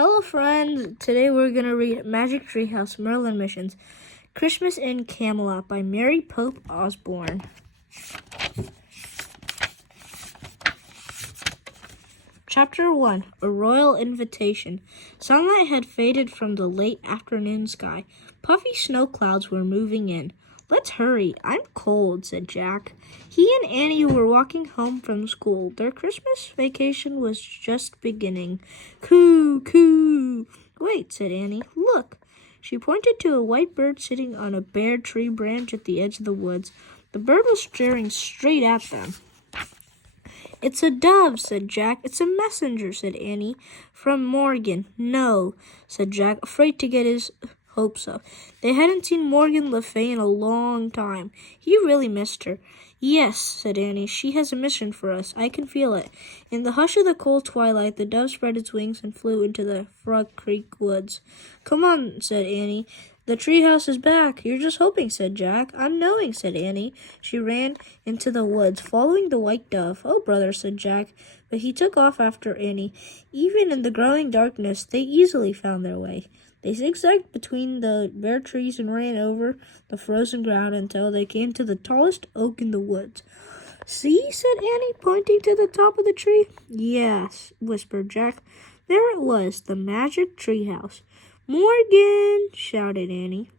Hello friends, today we're going to read Magic Treehouse Merlin Missions, Christmas in Camelot by Mary Pope Osborne. Chapter 1, A Royal Invitation. Sunlight had faded from the late afternoon sky. Puffy snow clouds were moving in. "Let's hurry, I'm cold," said Jack. He and Annie were walking home from school. Their Christmas vacation was just beginning. "Coo, coo." "Wait," said Annie. "Look." She pointed to a white bird sitting on a bare tree branch at the edge of the woods. The bird was staring straight at them. "It's a dove," said Jack. "It's a messenger," said Annie. "From Morgan." "No," said Jack, afraid to get his hopes up. They hadn't seen Morgan Le Fay in a long time. He really missed her. "Yes," said Annie, "she has a mission for us. I can feel it." In the hush of the cold twilight, the dove spread its wings and flew into the Frog Creek woods. "Come on," said Annie. "The treehouse is back." "You're just hoping," said Jack. "I'm knowing," said Annie. She ran into the woods, following the white dove. "Oh, brother," said Jack, but he took off after Annie. Even in the growing darkness, they easily found their way. They zigzagged between the bare trees and ran over the frozen ground until they came to the tallest oak in the woods. "See," said Annie, pointing to the top of the tree. "Yes," whispered Jack. There it was, the magic treehouse. "Morgan!" shouted Annie.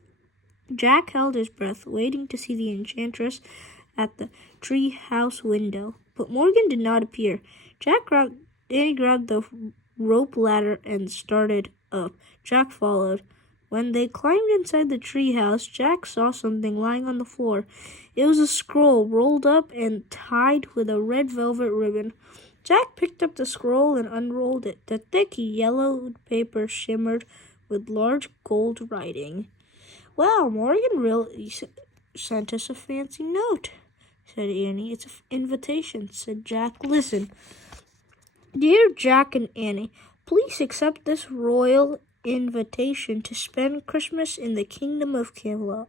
Jack held his breath, waiting to see the enchantress at the treehouse window. But Morgan did not appear. Annie grabbed the rope ladder and started up. Jack followed. When they climbed inside the treehouse, Jack saw something lying on the floor. It was a scroll rolled up and tied with a red velvet ribbon. Jack picked up the scroll and unrolled it. The thick yellow paper shimmered with large gold writing. "Wow, Morgan really sent us a fancy note," said Annie. "It's an invitation," said Jack. "Listen. Dear Jack and Annie, please accept this royal invitation to spend Christmas in the kingdom of Camelot.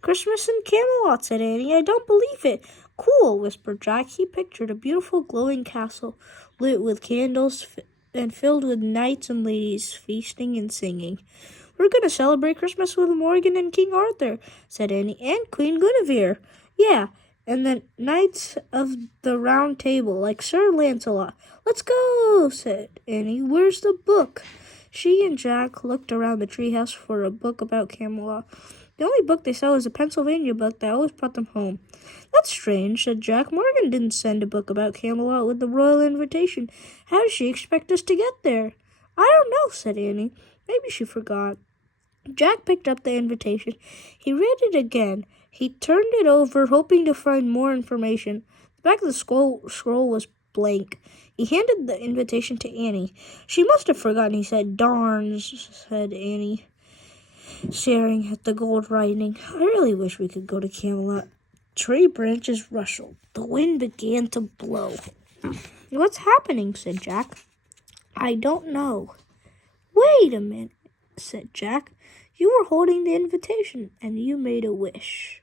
Christmas in Camelot," said Annie. "I don't believe it." "Cool," whispered Jack. He pictured a beautiful glowing castle lit with candles and filled with knights and ladies feasting and singing. "We're going to celebrate Christmas with Morgan and King Arthur," said Annie, "and Queen Guinevere." "Yeah, and the Knights of the Round Table, like Sir Lancelot." "Let's go," said Annie. "Where's the book?" She and Jack looked around the treehouse for a book about Camelot. The only book they saw was a Pennsylvania book that always brought them home. "That's strange," said Jack. "Morgan didn't send a book about Camelot with the royal invitation. How does she expect us to get there?" "I don't know," said Annie. "Maybe she forgot." Jack picked up the invitation. He read it again. He turned it over, hoping to find more information. The back of the scroll was blank. He handed the invitation to Annie. "She must have forgotten," he said. "Darn," said Annie, staring at the gold writing. "I really wish we could go to Camelot." Tree branches rustled. The wind began to blow. "What's happening?" said Jack. "I don't know." "Wait a minute," said Jack. "You were holding the invitation, and you made a wish."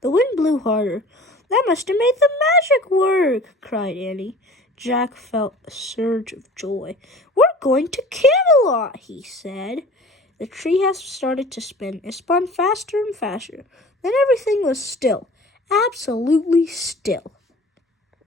The wind blew harder. "That must have made the magic work," cried Annie. Jack felt a surge of joy. "We're going to Camelot," he said. The treehouse started to spin. It spun faster and faster. Then everything was still, absolutely still.